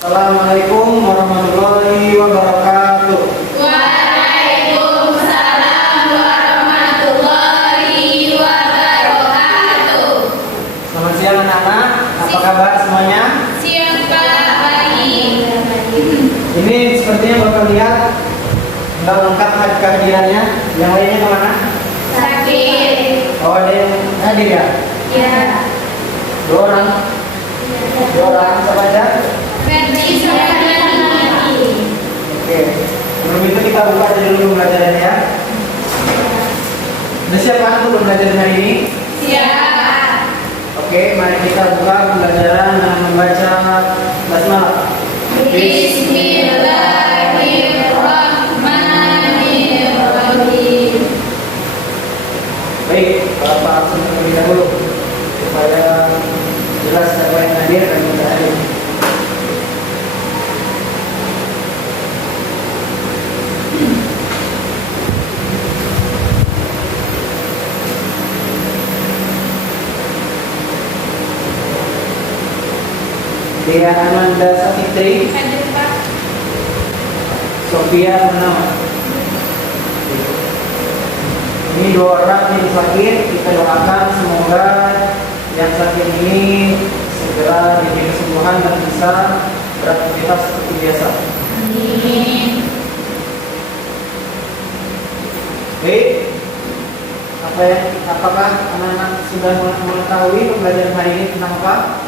Assalamualaikum warahmatullahi wabarakatuh. Waalaikumsalam warahmatullahi wabarakatuh. Selamat siang anak-anak. Apa kabar semuanya? Siang Pak, baik. Ini sepertinya Bapak lihat nggak lengkap kehadirannya. Yang lainnya kemana? Sakit. Oh, ada yang hadir ya? Ya. Dua orang. Siapa aja? Verdi Suryani. Oke. Sebelum itu kita buka aja dulu pembelajarannya ya. Udah siap kan untuk pembelajaran hari ini? Siap. Oke, mari kita buka pembelajaran dengan membaca basmalah. Bismillahirrahmanirrahim. Baik, Bapak langsung terlebih dahulu supaya jelas siapa yang hadir dan tidak hadir. Dia Ananda Safitri, Hadir Pak. Sofia Purnama. Ini dua orang yang sakit, kita doakan semoga yang sakit ini segera diberi kesembuhan dan bisa beraktivitas seperti biasa. Amin. Baik, apakah anak-anak sudah mengetahui pembelajaran hari ini tentang apa?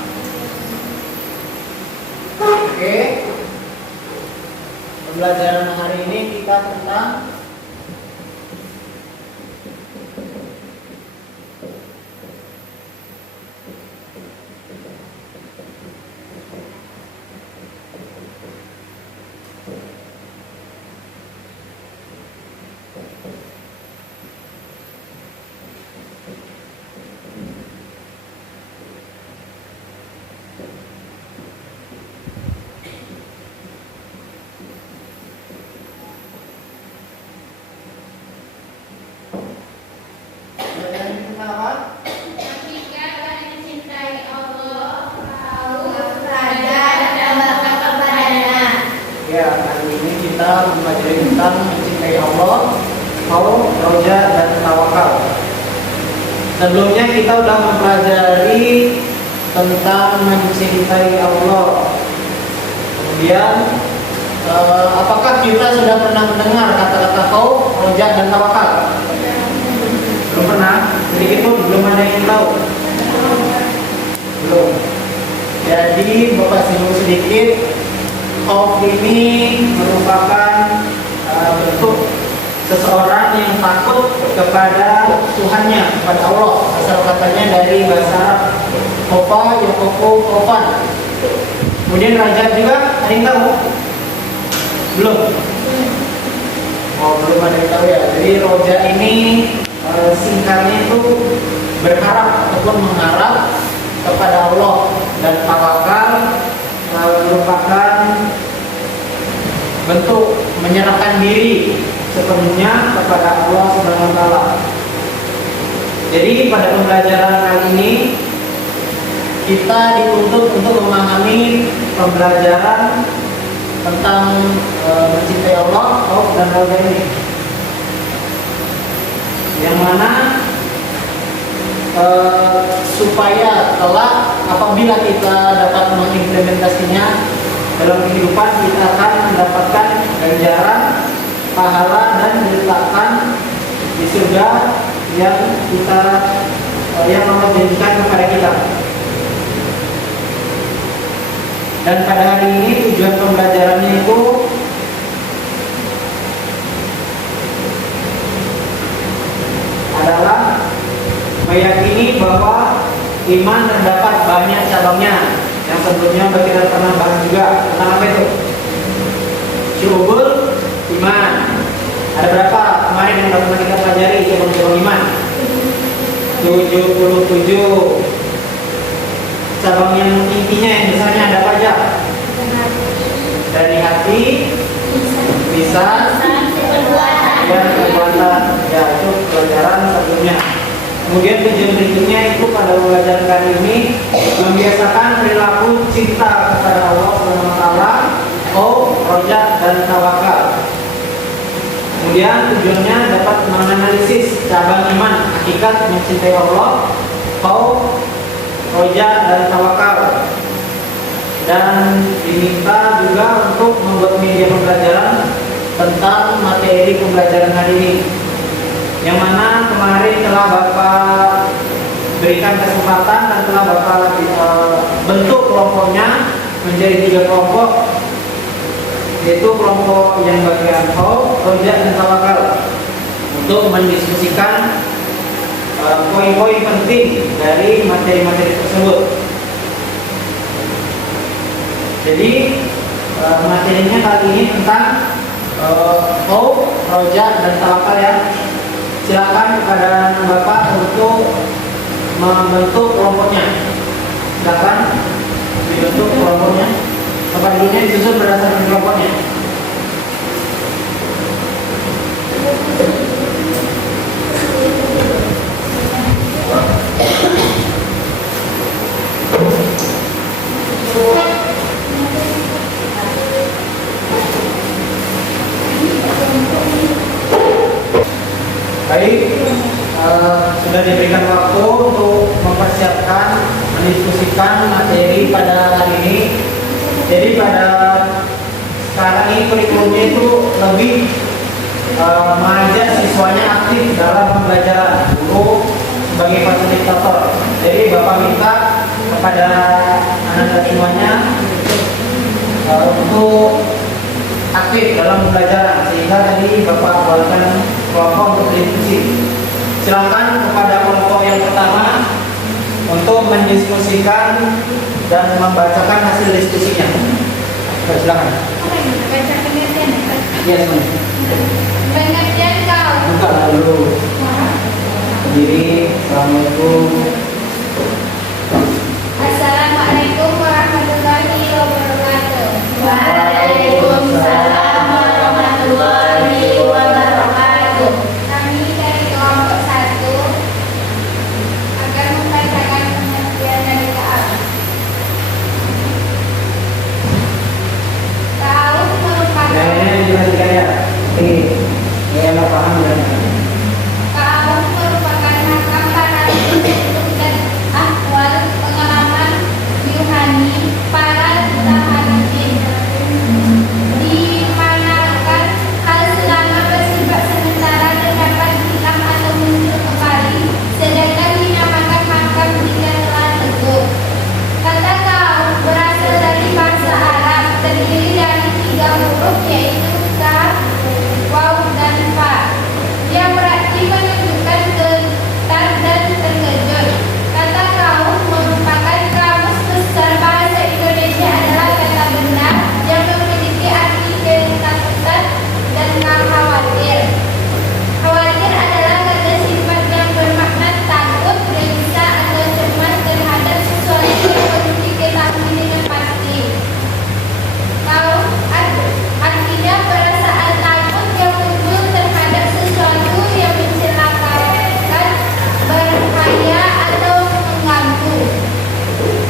Oke, pembelajaran hari ini kita tentang Hakikat dan mencintai Allah, Allah terhadap dan bakal kepadanya. ya, kali ini kita mempelajari tentang mencintai Allah, khauf, roja, dan tawakal. Sebelumnya kita sudah mempelajari tentang mencintai Allah. Kemudian, apakah kita sudah pernah mendengar kata-kata khauf, roja, dan tawakal? Belum pernah, sedikit pun belum ada yang tahu. Belum. Jadi Bapak singgung sedikit. Khauf ini merupakan bentuk seseorang yang takut kepada Tuhannya, kepada Allah. Asal katanya dari bahasa Arab, khofa yakhofu khofan. Kemudian raja juga, ada yang tahu? Belum. Oh, belum ada yang tahu ya. Jadi roja ini singkatnya itu berharap ataupun mengharap kepada Allah, dan tawakal merupakan bentuk menyerahkan diri sepenuhnya kepada Allah Subhanahu wa taala. Jadi pada pembelajaran kali ini kita dituntut untuk memahami pembelajaran tentang mencintai Allah, khauf dan roja ini. Yang mana supaya kelak apabila kita dapat mengimplementasinya dalam kehidupan, kita akan mendapatkan ganjaran, pahala, dan diletakkan di surga yang Allah janjikan kepada kita. Dan pada hari ini tujuan pembelajarannya itu adalah meyakini bahwa iman terdapat banyak cabangnya, yang sebelumnya kita pernah bahas juga tentang apa itu? Syu'ubul iman. Ada berapa kemarin yang pernah kita pelajari cabang-cabang iman? 77. Cabang yang intinya yang besarnya ada apa aja? Dari hati, lisan, dan perbuatan. Ya, itu pelajaran sebelumnya. Kemudian tujuan berikutnya itu pada pelajaran kali ini membiasakan perilaku cinta kepada Allah Subhanahu wa taala Kemudian tujuannya dapat menganalisis cabang iman, hakikat mencintai Allah, khauf, roja, dan tawakal. Dan diminta juga untuk membuat media pembelajaran tentang materi pembelajaran hari ini, yang mana kemarin telah Bapak berikan kesempatan dan telah Bapak bentuk kelompoknya menjadi 3 kelompok, yaitu kelompok yang bagian khauf, roja, dan tawakal, untuk mendiskusikan poin-poin penting dari materi-materi tersebut. Jadi materinya kali ini tentang khauf, roja, dan tawakal ya. Silakan kepada Bapak untuk membentuk kelompoknya. Silakan dibentuk kelompoknya. Bapak dulunya disusun berdasarkan kelompoknya. Baik, sudah diberikan waktu untuk mempersiapkan, mendiskusikan materi pada hari ini. Jadi pada sekarang ini kurikulumnya itu lebih mengajak siswanya aktif dalam pembelajaran, guru sebagai fasilitator. Jadi Bapak minta kepada anak-anak semuanya untuk aktif dalam pembelajaran, sehingga tadi Bapak buatkan kelompok untuk berdiskusi. Silakan kepada kelompok yang pertama untuk mendiskusikan dan membacakan hasil diskusinya. Silakan. Baca pengertian ya? Iya, semuanya. Pengertian kau. Buka dulu. Diri. Assalamualaikum. Assalamualaikum warahmatullahi wabarakatuh. Waalaikumsalam warahmatullahi wabarakatuh. Kami dari kelompok 1 akan membacakan pengertian dari Ka'ab. Ka'ab merupakan Yang paham ya. Ka'ab merupakan makam para penduduk dan ahwal pengalaman yuhani para tahanin, di manakan hal selama bersifat sementara dan dapat hilang atau muncul kembali, sedangkan dinamakan makam jika telah teguh. Kata Ka'ab berasal dari bahasa Arab, terdiri dari 3 huruf, yaitu Kaf, Waw, dan Fa, yang berarti menunjukkan getar dan terkejut. Kata Kaum merupakan kamus besar bahasa Indonesia, adalah kata benda yang memiliki arti ketakutan dan khawatir. Khawatir adalah kata sifat yang bermakna takut, gelisah, atau cemas terhadap sesuatu yang perlu diketahui dengan pasti. Kaum artinya perasaan takut yang muncul terhadap sesuatu yang mencelakakan, berbahaya, atau mengganggu.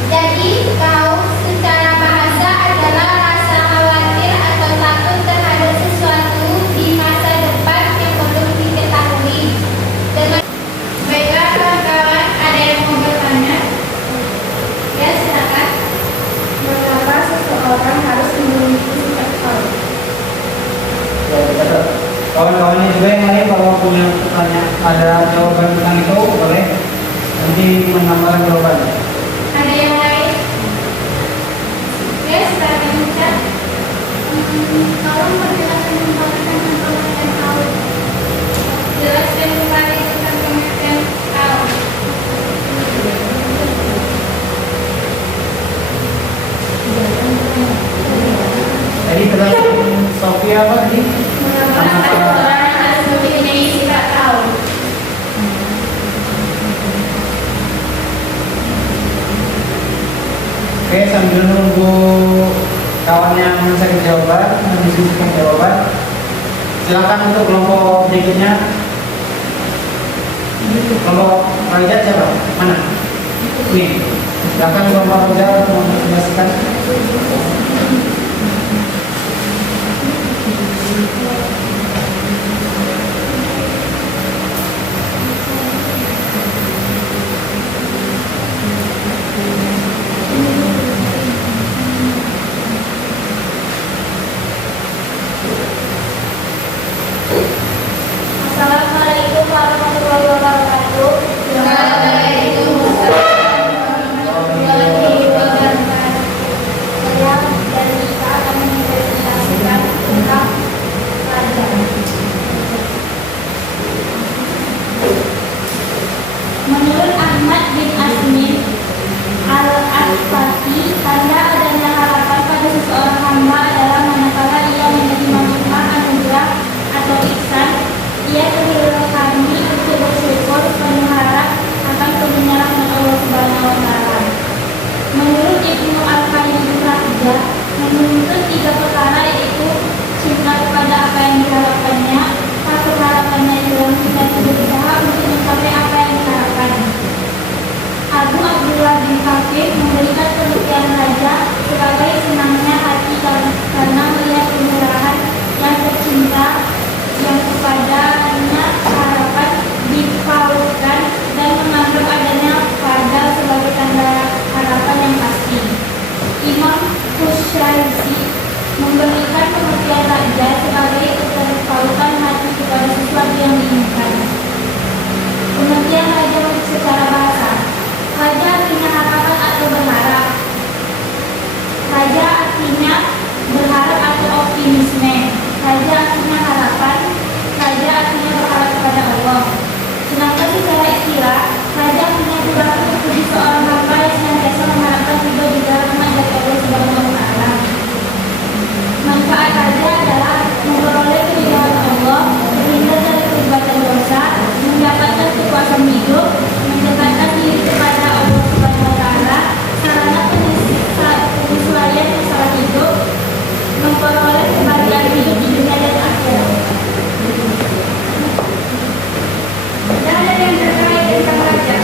Jadi, kaum secara bahasa adalah rasa khawatir atau takut terhadap sesuatu di masa depan yang perlu diketahui. Dengan baiklah kawan-kawan, ada yang mau bertanya? Ya, silakan. Mengapa seseorang harus memiliki sifat khauf? Kawan-kawannya juga yang lain kalau punya pertanyaan, ada jawaban tentang itu boleh nanti menambahkan jawabannya. Ada yang lain? Ya, silakan ucap. Kalau menjelaskan tentang pengertian khauf, Jelaskan kembali tentang pengertian kaum. Tadi pertanyaan Sofia apa tadi? Mengapa seseorang harus mempunyai sifat kaum? Oke, sambil nunggu kawan yang mencari jawaban, mendiskusikan jawaban, silakan untuk kelompok berikutnya. Kelompok Raja siapa? Mana? Nih, silakan kelompok Raja untuk menjelaskan. menuntut 3 perkara, yaitu cinta kepada apa yang diharapkannya, takut harapannya hilang, dan berusaha untuk mencapai apa yang diharapkan. Abu Abdullah bin Kafir memberikan pengertian raja sebagai senangnya hati karena melihat kemurahan yang tercinta yang kepadanya harapan dipautkan dan menganggap adanya pada sebagai tanda harapan yang pasti. Imam Kusyazi memberikan pengertian raja sebagai keterpautan hati kepada sesuatu yang diinginkan. Pengertian raja secara bahasa: raja artinya harapan atau berharap. Raja artinya berharap atau optimisme. Raja artinya harapan. Raja artinya berharap kepada Allah. Sedangkan secara istilah, raja artinya berharap menjadi seorang hamba yang senantiasa mengharapkan ridho di dalam rahmat dari Allah Subhanahu wa Ta'ala. Manfaat raja adalah memperoleh keridhaan Allah, terhindar dari perbuatan dosa, mendapatkan kepuasan hidup, mendekatkan diri kepada Allah Subhanahu wa Ta'ala, sarana penyesuaian masalah hidup, memperoleh kebahagiaan hidup di dunia dan akhirat. Dan ada yang terkait tentang raja.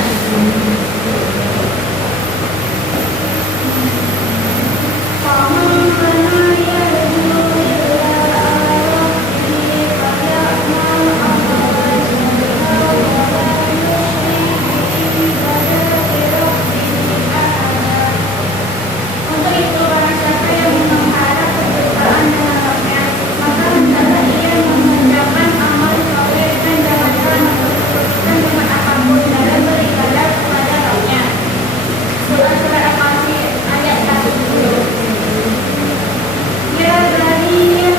Untuk itu, barang siapa yang mengharap keberkahan dan harapnya, maka hendaklah ia mengerjakan amal soleh dan janganlah mempertukarkan dengan apapun dalam beribadah kepada Rabb-nya. Surah Al-Kahfi ayat 110. Ya bani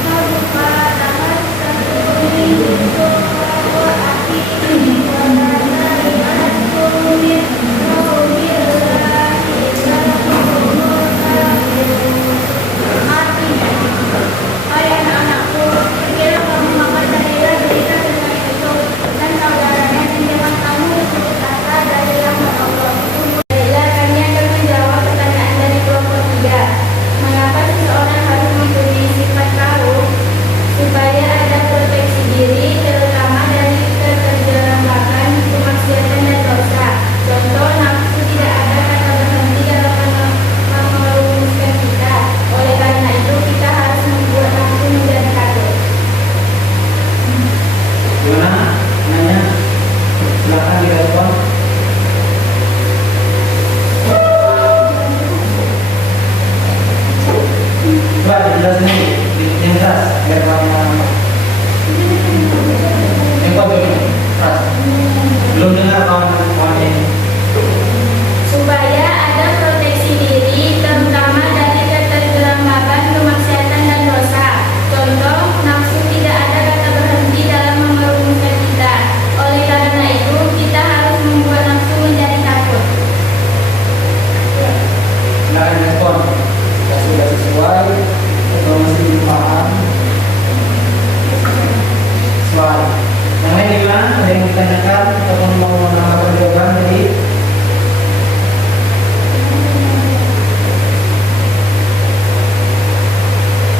sabuka tahas takuni wa akhiri wa nari askumir artinya, hai anak-anakku, pergilah kamu maka carilah berita tentang itu dan saudaranya, dan jangan kamu berputus asa dari rahmat Allah. Baiklah, kami akan menjawab pertanyaan dari kelompok 3. Mengapa seseorang harus mempunyai sifat kaum? Supaya ada proteksi diri, terutama dari keterjelakan, kemaksiatan dan dosa. Contoh, nafsu tidak ada kata berhenti dalam merumuskan kita. Oleh karena itu, kita harus membuat nafsu menjadi takut. Gimana? Nanya? Silakan direspon. Coba dijelasin lagi, yang keras, biar kamu yang kuat dulu, keras. Belum dengar kawan-kawan ini. Supaya ada proteksi diri, terutama dari keterjelakan, kemaksiatan dan dosa. Contoh, nafsu tidak ada kata berhenti dalam memerumuskan kita. Oleh karena itu, kita harus membuat nafsu menjadi takut. Silakan respon. Ya, sudah sesuai atau masih belum paham? Sesuai. Yang lain gimana? Ada yang ditanyakan atau mau menambahkan jawaban tadi?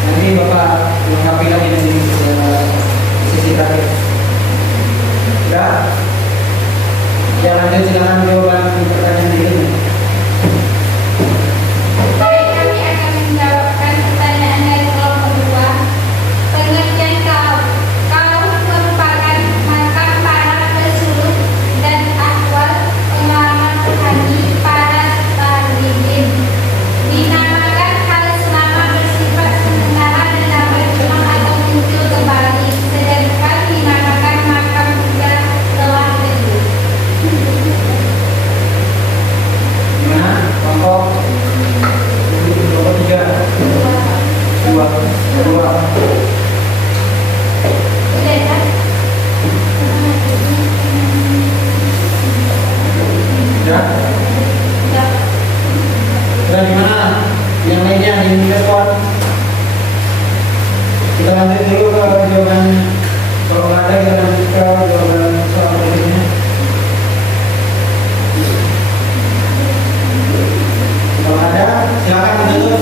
Nanti Bapak lengkapi lagi di sisi terakhir. Sudah? Ya, lanjut silakan jawaban pertanyaan ini. Baik, kami akan menjawabkan pertanyaan dari kelompok 2. Pengertian kaum. Kaum merupakan makam para pesuluk dan ahwal pengamal rohani para tarbiyin. Dinamakan hal selama bersifat sementara dan dapat hilang atau muncul kembali, sedangkan dinamakan makam juga telah teguh. Gimana? Kelompok 3. Dua. Sudah kan? Sudah? Sudah. Sudah gimana? Yang lainnya yang respon? Kita lanjut dulu ke jawaban. Kalau nggak ada kita lanjut ke jawaban soal berikutnya. Kalau ada silakan ditutup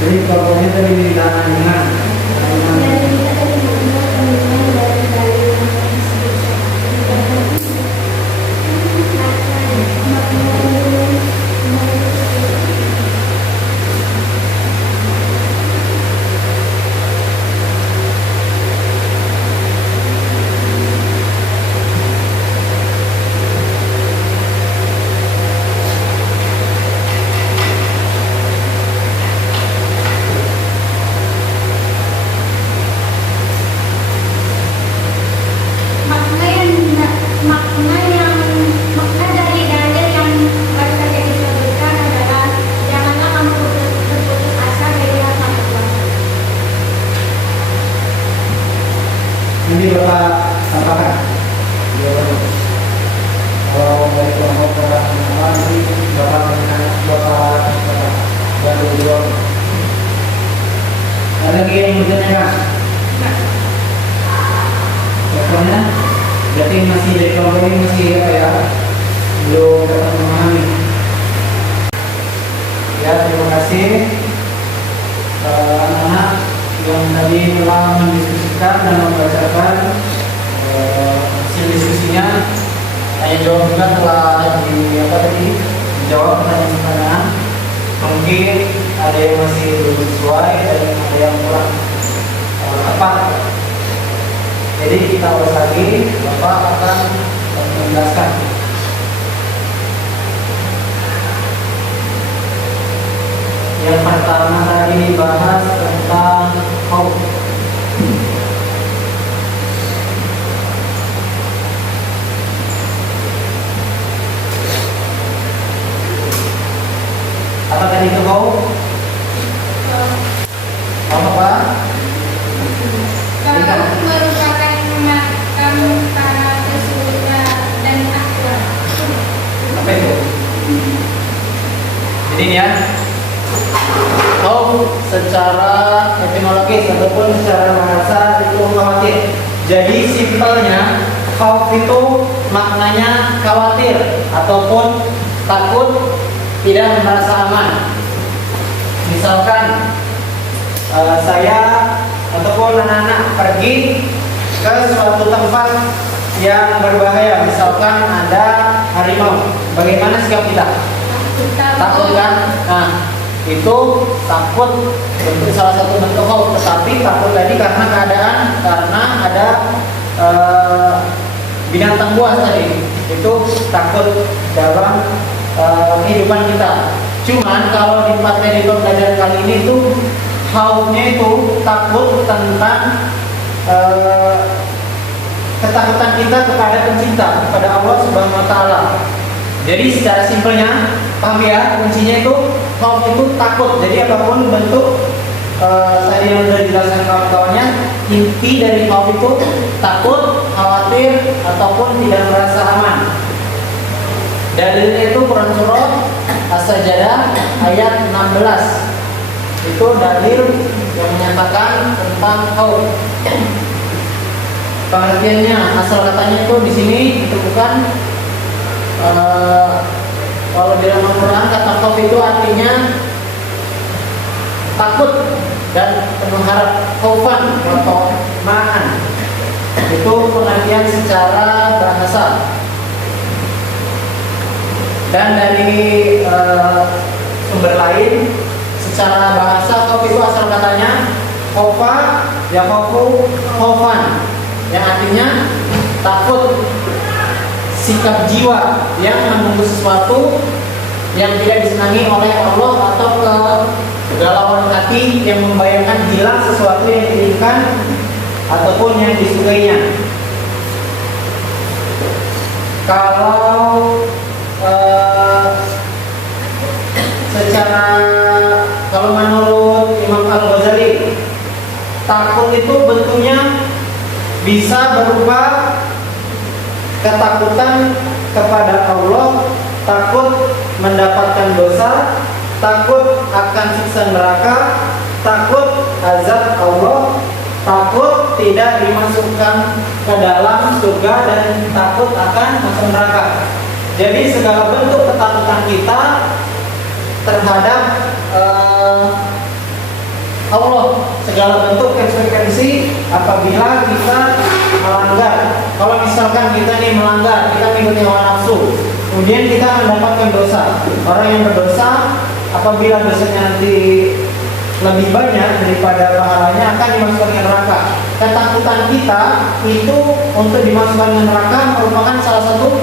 Jadi pokoknya tadi di tangan. Dan kita tadi mengenal kandungan dari dalil yang makna dari dalil yang baru saja disebutkan adalah janganlah kamu berputus asa dari rahmat Allah. Nanti Bapak sampaikan. Kalau dari kelompok nanti Bapak baru jawab. Ada lagi yang bertanya? Pokoknya berarti masih dari kelompok ini masih apa ya, belum dapat memahami. Ya, terima kasih anak-anak yang tadi telah mendiskusikan dan membacakan hasil diskusinya. Tanya jawab juga telah dijawab pertanyaan-pertanyaan. Mungkin ada yang masih belum sesuai dan ada yang kurang tepat. Jadi kita ulas lagi, Bapak akan menjelaskan. Yang pertama tadi dibahas tentang khauf. Apa tadi itu khauf? Apa? Kalau merupakan makam para surga dan akhirat. Apa itu? Jadi ini ya, khauf secara etimologis ataupun secara bahasa itu khawatir. Jadi simpelnya khauf itu maknanya khawatir ataupun takut, tidak merasa aman. Misalkan saya ataupun anak-anak pergi ke suatu tempat yang berbahaya, misalkan ada harimau, bagaimana sikap kita? Takut kan? Nah, itu takut bentuk salah satu bentuk khauf, tetapi takut tadi karena keadaan, karena ada binatang buas tadi, itu takut dalam kehidupan kita. Cuman kalau di materi pembelajaran kali ini tuh khaufnya itu takut tentang ketakutan kita kepada pencipta, kepada Allah Subhanahu wa taala. Jadi secara simpelnya, paham ya, kuncinya itu khauf itu takut. Jadi apapun bentuk tadi yang sudah dijelaskan kawan-kawannya, inti dari khauf itu takut, khawatir ataupun tidak merasa aman. Dalilnya itu Quran surah As-Sajdah ayat 16. Itu dalil yang menyatakan tentang khauf. Pengertiannya, asal katanya itu di sini itu bukan kalau di dalam Al-Quran kata khauf itu artinya takut dan penuh harap, khaufan atau ma'an. Itu pengertian secara bahasa. Dan dari sumber lain secara bahasa khauf itu asal katanya khaufa ya khaufu khaufan, yang artinya takut, sikap jiwa yang menunggu sesuatu yang tidak disenangi oleh Allah atau kegalauan hati yang membayangkan hilang sesuatu yang diinginkan ataupun yang disukainya. Kalau menurut Imam Al-Ghazali, takut itu bentuknya bisa berupa ketakutan kepada Allah, takut mendapatkan dosa, takut akan siksa neraka, takut azab Allah, takut tidak dimasukkan ke dalam surga, dan takut akan masuk neraka. Jadi segala bentuk ketakutan kita terhadap Allah, segala bentuk konsekuensi apabila kita melanggar. Kalau misalkan kita nih melanggar, kita mengikuti hawa nafsu, kemudian kita mendapatkan dosa. Orang yang berdosa, apabila dosanya nanti lebih banyak daripada pahalanya, akan dimasukkan ke neraka. Ketakutan kita itu untuk dimasukkan ke neraka merupakan salah satu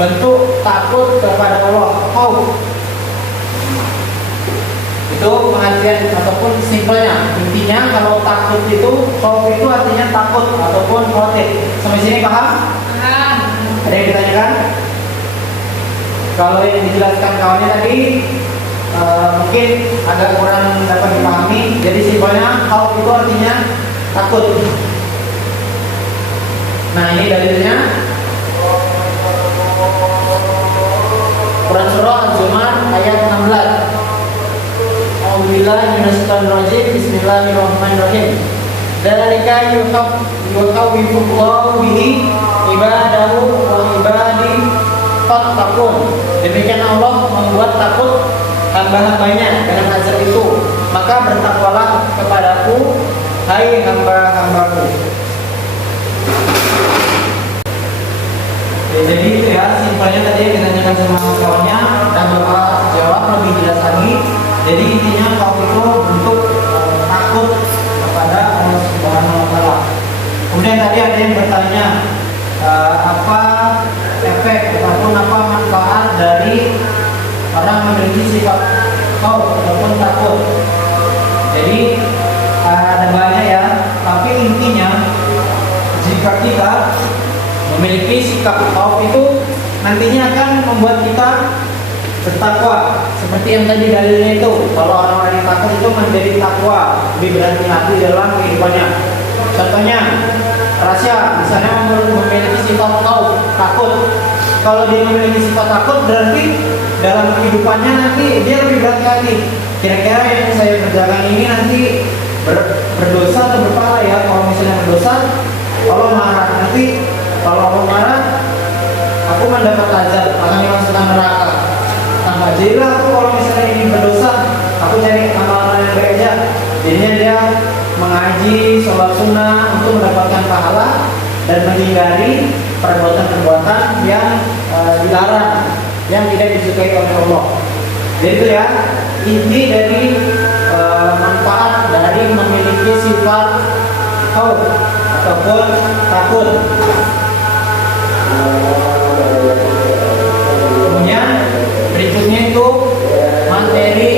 bentuk takut kepada Allah. Itu pengertian ataupun simpelnya. Intinya kalau takut itu, khauf itu artinya takut ataupun khawatir. Sampai sini paham? Paham. Ada yang ditanyakan? Kalau yang dijelaskan kawannya tadi mungkin agak kurang dapat dipahami. Jadi simpelnya khauf itu artinya takut. Nah, ini dalilnya Quran surah Az-Zumar ayat 16. Bismillahirrahmanirrahim. Bismillahirrahmanirrahim. Dzalika yukhawwifullahu bihi ibadahu wa ibadi fattaqun. Demikian Allah membuat takut hamba-hambanya dengan azab itu. Maka bertakwalah kepadaku, hai hamba-hambaku. Jadi itu ya, simpelnya tadi yang ditanyakan sama kawannya dan Bapak jawab lebih jelas lagi. Jadi intinya kau itu bentuk takut kepada Allah Subhanahu wa Ta'ala. Kemudian tadi ada yang bertanya apa efek ataupun apa manfaat dari orang memiliki sifat kau ataupun takut. Jadi ada banyak ya, tapi intinya jika kita memiliki sikap kau itu nantinya akan membuat kita bertakwa. Seperti yang tadi dalilnya itu, kalau orang-orang yang takut itu menjadi takwa, lebih berhati-hati dalam kehidupannya. Contohnya, Rasya misalnya memiliki sifat takut. Kalau dia memiliki sifat takut, berarti dalam kehidupannya nanti dia lebih berhati-hati. Kira-kira yang saya kerjakan ini nanti berdosa atau berpahala ya? Kalau misalnya berdosa, Allah marah. Nanti kalau Allah marah, aku mendapat azab, akan dimasukkan neraka. Nah, jadilah aku kalau misalnya ini berdosa, aku cari amalan yang baik aja. Jadinya dia mengaji, sholat sunnah untuk mendapatkan pahala dan menghindari perbuatan-perbuatan yang dilarang, yang tidak disukai oleh Allah. Jadi itu ya inti dari manfaat dari memiliki sifat khauf ataupun takut. Kemudian berikutnya itu materi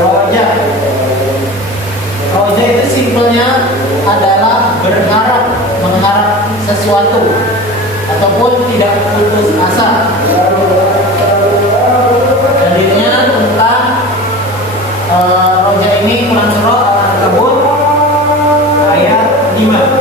roja. Roja itu simpelnya adalah berharap, mengharap sesuatu ataupun tidak putus asa. Dalilnya tentang roja ini Quran surah Al-Ankabut ayat 5.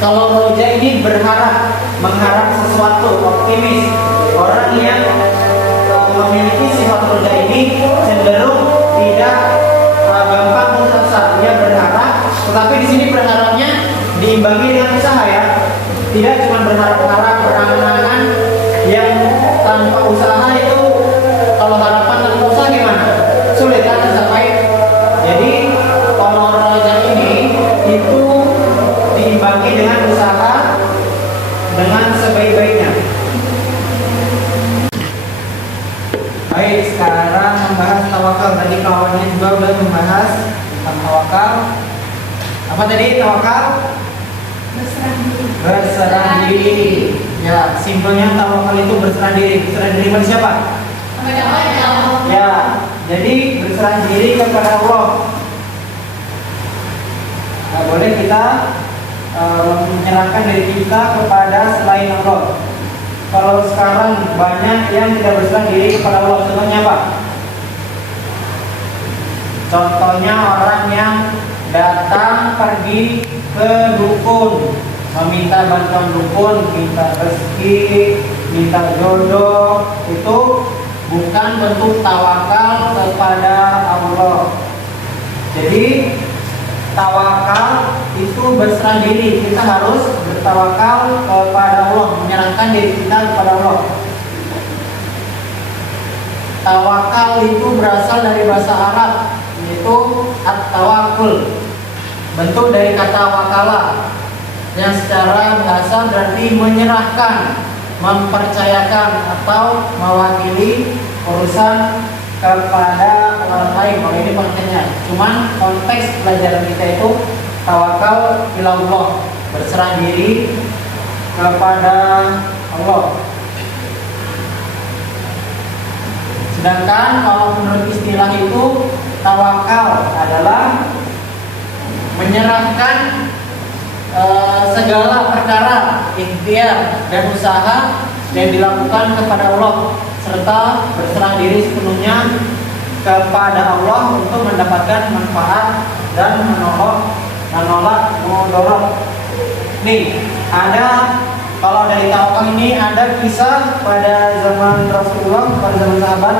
Kalau roja ini berharap, mengharap sesuatu, optimis. Orang yang memiliki sifat roja ini cenderung tidak gampang putus asa. Dia berharap, tetapi di sini berharapnya diimbangi dengan usaha ya. Tidak cuma berharap-harap, berangan-angan yang tanpa usaha itu. Kalau harapan tanpa usaha gimana? Sulit kan tercapai. Jadi kalau roja ini itu diimbangi dengan usaha dengan sebaik-baiknya. Baik, sekarang membahas tawakal. Tadi kawannya juga sudah membahas tentang tawakal. Apa tadi tawakal? Berserah diri. Ya, simpelnya tawakal itu berserah diri. Berserah diri pada siapa? Kepada Allah. Ya, jadi berserah diri kepada Allah. Nah, boleh kita menyerahkan diri kita kepada selain Allah. Kalau sekarang banyak yang tidak berserah diri kepada Allah. Contohnya apa? Contohnya orang yang datang pergi ke dukun, meminta bantuan dukun, minta rezeki, minta jodoh. Itu bukan bentuk tawakal kepada Allah. Jadi tawakal itu berserah diri. Kita harus bertawakal kepada Allah, menyerahkan diri kita kepada Allah. Tawakal itu berasal dari bahasa Arab, yaitu at-tawakkul. Bentuk dari kata wakala yang secara bahasa berarti menyerahkan, mempercayakan atau mewakili urusan kepada orang lain. Kalau ini konteksnya, cuman konteks pelajaran kita itu tawakal ilallah, berserah diri kepada Allah. Sedangkan kalau menurut istilah itu tawakal adalah menyerahkan segala perkara, ikhtiar dan usaha yang dilakukan kepada Allah, serta berserah diri sepenuhnya kepada Allah untuk mendapatkan manfaat dan menolak mudarat. Nih, ada kalau dari tawakal ini ada kisah pada zaman Rasulullah, pada zaman sahabat.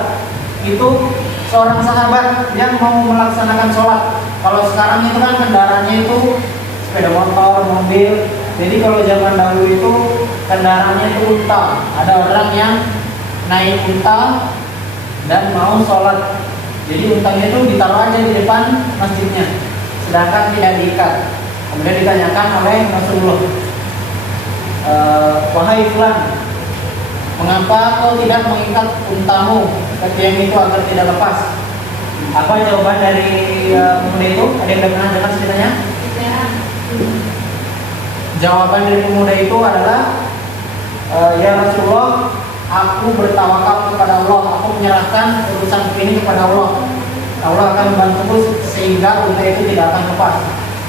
Itu seorang sahabat yang mau melaksanakan sholat. Kalau sekarang itu kan kendaraannya itu sepeda motor, mobil. Jadi kalau zaman dahulu itu kendaraannya itu unta. Ada orang yang naik unta dan mau sholat. Jadi untanya itu ditaruh aja di depan masjidnya, sedangkan tidak diikat. Kemudian ditanyakan oleh Rasulullah, wahai fulan, mengapa kau tidak mengikat untamu ke tiang itu agar tidak lepas? Apa jawaban dari pemuda itu? Ada yang pernah dengar ceritanya? Jawaban dari pemuda itu adalah, ya Rasulullah, aku bertawakal kepada Allah, aku menyerahkan urusan ini kepada Allah. Allah akan membantuku sehingga unta itu tidak akan lepas.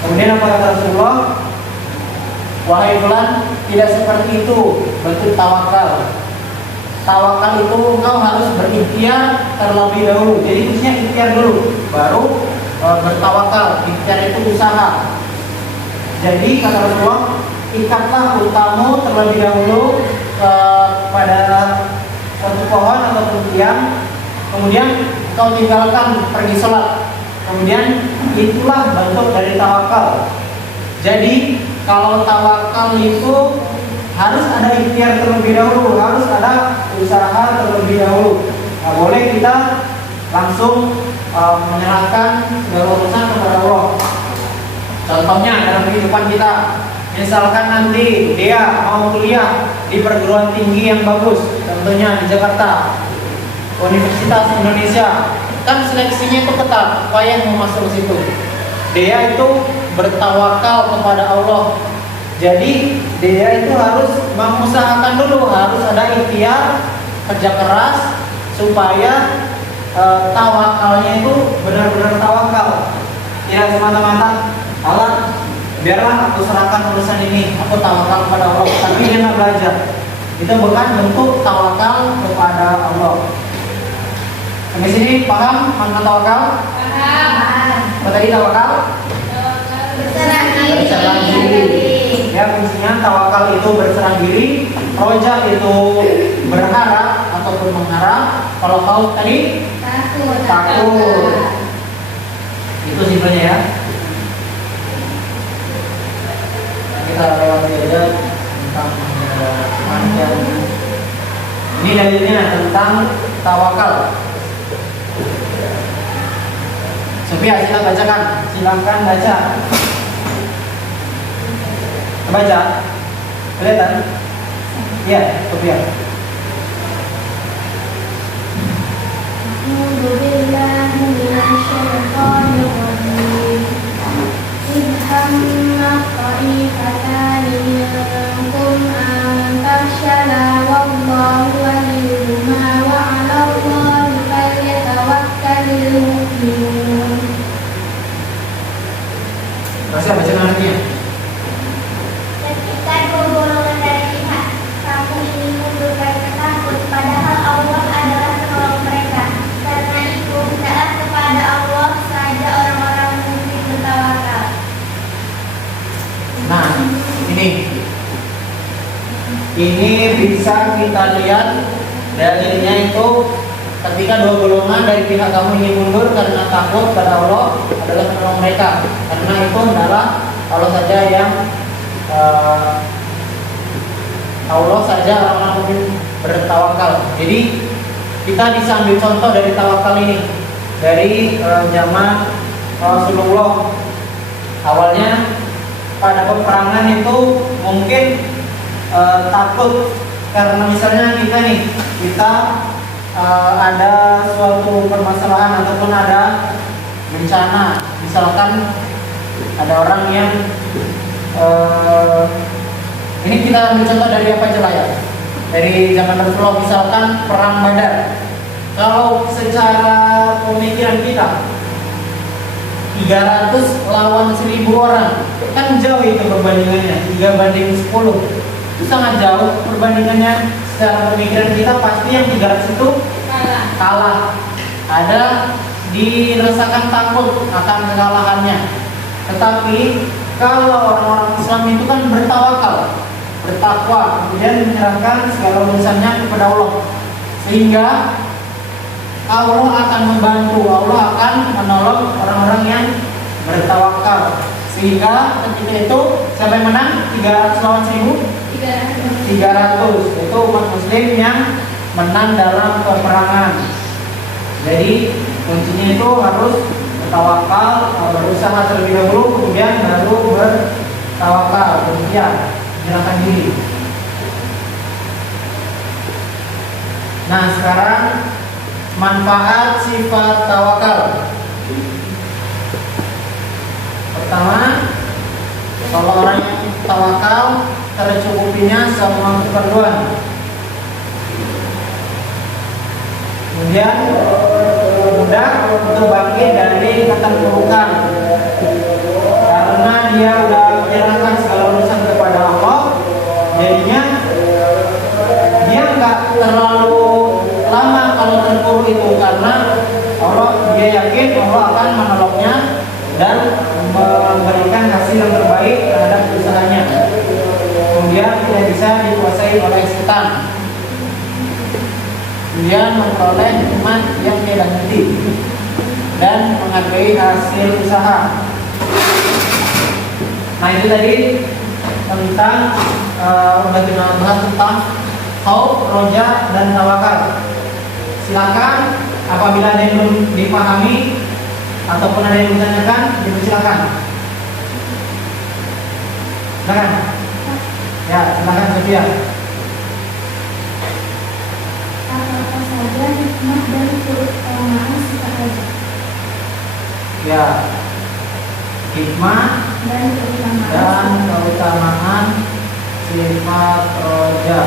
Kemudian apa kata Rasulullah? Wahai fulan, tidak seperti itu bentuk tawakal. Tawakal itu engkau harus berikhtiar terlebih dahulu. Jadi khususnya ikhtiar dulu, baru bertawakal. Ikhtiar itu usaha. Jadi kata Rasulullah, ikatlah untamu terlebih dahulu pada suatu pohon atau tiang, kemudian kau tinggalkan pergi sholat. Kemudian itulah bentuk dari tawakal. Jadi kalau tawakal itu harus ada ikhtiar terlebih dahulu, harus ada usaha terlebih dahulu. Nggak boleh kita langsung menyerahkan segala urusan kepada Allah. Contohnya dalam kehidupan kita, misalkan nanti dia mau kuliah di perguruan tinggi yang bagus, contohnya di Jakarta, Universitas Indonesia, kan seleksinya itu ketat, supaya yang mau masuk ke situ. Dia itu bertawakal kepada Allah. Jadi dia itu harus mengusahakan dulu, harus ada ikhtiar, kerja keras supaya tawakalnya itu benar-benar tawakal. Tidak semata-mata Allah, biarlah aku serahkan urusan ini, aku tawakal kepada Allah, tapi dia nggak belajar. Itu bukan bentuk tawakal kepada Allah. Sampai sini paham makna tawakal? Paham. Apa tadi tawakal? Berserah Berserah diri. Ya, fungsinya tawakal itu berserah diri, roja itu berharap ataupun mengharap. Kalau kau tadi takut. Itu simpelnya ya. Kita lewati aja tentang manfaat. Ini dalilnya tentang tawakal. Sofia, silakan bacakan. Silakan baca. Baca. Kelihatan? Iya, Sofia. أعوذ بالله من الشيطان الرجيم إذ هم طائفتان منكم أن تفشلا والله وليهما وعلى الله فليتوكل المؤمنون. Masih baca artinya. Ketika dua golongan dari pihak kamu ini mundur karena takut, padahal Allah adalah penolong mereka. Karena itu, hendaklah kepada Allah saja orang-orang mukmin bertawakal. Nah, ini bisa kita lihat dalilnya itu ketika dua golongan dari pihak kamu ingin mundur karena takut pada Allah adalah menolong mereka, karena itu adalah Allah saja yang Allah saja orang-orang mukmin bertawakal. Jadi kita bisa ambil contoh dari tawakal ini dari zaman Rasulullah. Awalnya pada peperangan itu mungkin takut karena misalnya kita ada suatu permasalahan ataupun ada bencana, misalkan ada orang yang ini kita ambil contoh dari apa aja lah ya, dari zaman Rasulullah, misalkan perang Badar. Kalau secara pemikiran kita 300 lawan 1000 orang, kan jauh itu perbandingannya, 3 banding 10, itu sangat jauh perbandingannya. Secara pemikiran kita pasti yang 300 itu kalah. Ada dirasakan takut akan kekalahannya. Tetapi kalau orang-orang Islam itu kan bertawakal, bertakwa, kemudian menyerahkan segala urusannya kepada Allah, sehingga Allah akan membantu, Allah akan menolong orang-orang yang bertawakal. Sehingga ketika itu siapa yang menang? 300 lawan 1000? 300. Itu umat muslim yang menang dalam peperangan. Jadi kuncinya itu harus bertawakal, berusaha terlebih dahulu, kemudian baru bertawakal, kemudian menyerahkan diri. Nah, sekarang manfaat sifat tawakal. Pertama, kalau orang yang tawakal tercukupinya semua keperluan. Kemudian mudah untuk bangkit dari keterpurukan karena dia udah menyerahkan segala urusan kepada Allah. Jadinya dia nggak terlalu lama kalau terpuruk itu, karena dia yakin Allah akan menolongnya dan memberikan hasil yang terbaik terhadap usahanya. Kemudian tidak bisa dikuasai oleh setan. Kemudian memperoleh iman yang tidak henti dan menghargai hasil usaha. Nah, itu tadi tentang udah kita bahas tentang khauf, roja, dan tawakal. Silakan apabila ada yang belum dipahami ataupun ada yang ditanyakan, dipersilakan. Silakan. Ya, silakan Sofia. Apa saja hikmah dan keutamaan sifat roja? Ya, hikmah Dan dan keutamaan sifat roja.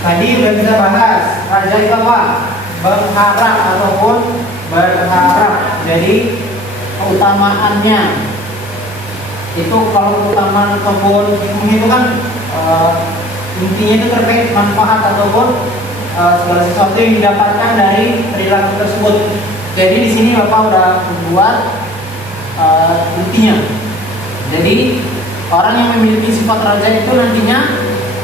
Tadi udah bisa bahas raja itu apa? Berharap ataupun berharap. Jadi keutamaannya itu, kalau keutamaan ataupun itu kan intinya itu terkait manfaat ataupun segala sesuatu yang didapatkan dari perilaku tersebut. Jadi di sini Bapak udah membuat intinya. Jadi orang yang memiliki sifat raja itu nantinya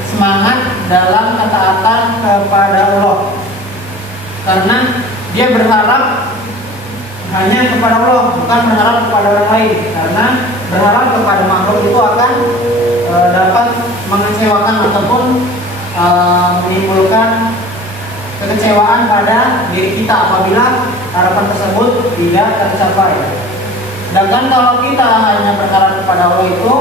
semangat dalam ketaatan kepada Allah, karena dia berharap hanya kepada Allah, bukan berharap kepada orang lain. Karena berharap kepada makhluk itu akan dapat mengecewakan ataupun menimbulkan kekecewaan pada diri kita apabila harapan tersebut tidak tercapai. Sedangkan kalau kita hanya berharap kepada Allah itu,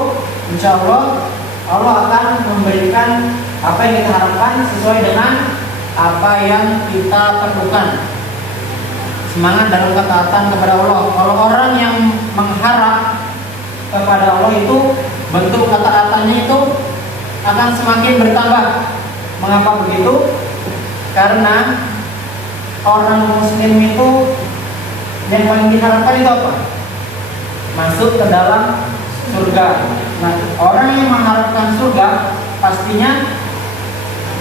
insya Allah Allah akan memberikan apa yang kita harapkan sesuai dengan apa yang kita perlukan. Semangat dalam ketaatan kepada Allah. Kalau orang yang mengharap kepada Allah itu, bentuk ketaatannya itu akan semakin bertambah. Mengapa begitu? Karena orang muslim itu yang paling diharapkan itu apa? Masuk ke dalam surga. Nah, orang yang mengharapkan surga pastinya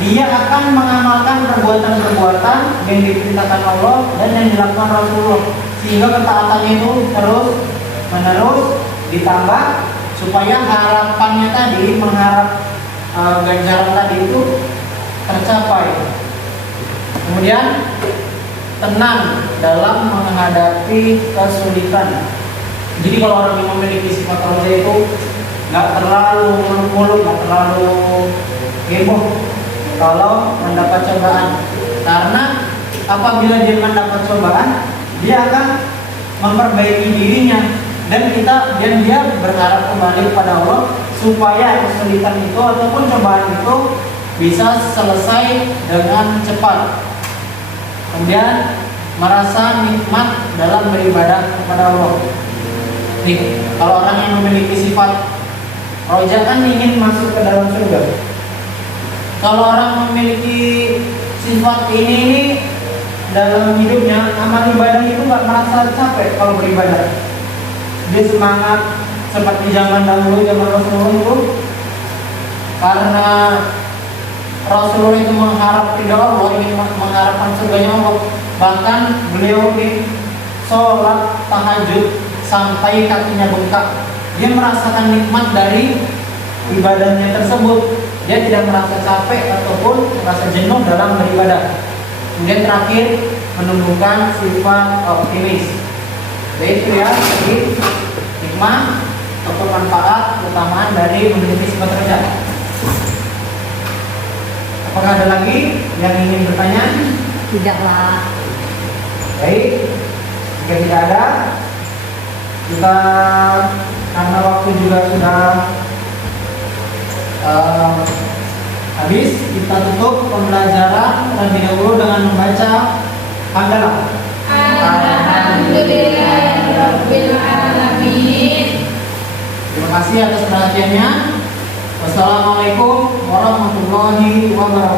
dia akan mengamalkan perbuatan-perbuatan yang diperintahkan Allah dan yang dilakukan Rasulullah, sehingga ketaatannya itu terus menerus ditambah supaya harapannya tadi, mengharap ganjaran tadi itu tercapai. Kemudian tenang dalam menghadapi kesulitan. Jadi kalau orang yang memiliki sifat roja itu nggak terlalu muluk-muluk, nggak terlalu heboh kalau mendapat cobaan, karena apabila dia mendapat cobaan, dia akan memperbaiki dirinya dan dia berharap kembali kepada Allah supaya kesulitan itu ataupun cobaan itu bisa selesai dengan cepat. Kemudian merasa nikmat dalam beribadah kepada Allah. Nih, kalau orang yang memiliki sifat roja kan ingin masuk ke dalam surga. Kalau orang memiliki sifat ini dalam hidupnya, amal ibadah itu nggak merasa capek kalau beribadah. Dia semangat seperti zaman dahulu, zaman Rasulullah itu, karena Rasulullah itu mengharap ridha Allah, ingin mengharapkan surganya Allah. Bahkan beliau di sholat tahajud sampai kakinya bengkak. Dia merasakan nikmat dari ibadahnya tersebut. Dia tidak merasa capek ataupun merasa jenuh dalam beribadah. Kemudian terakhir, menumbuhkan sifat optimis. Jadi itu ya, jadi hikmah ataupun manfaat keutamaan dari memiliki sifat roja. Apakah ada lagi yang ingin bertanya? Tidaklah. Baik, jika tidak ada, kita karena waktu juga sudah habis, kita tutup pembelajaran terlebih dahulu dengan membaca hamdalah. Alhamdulillahirabbil alamin. Terima kasih atas perhatiannya. Wassalamualaikum warahmatullahi wabarakatuh.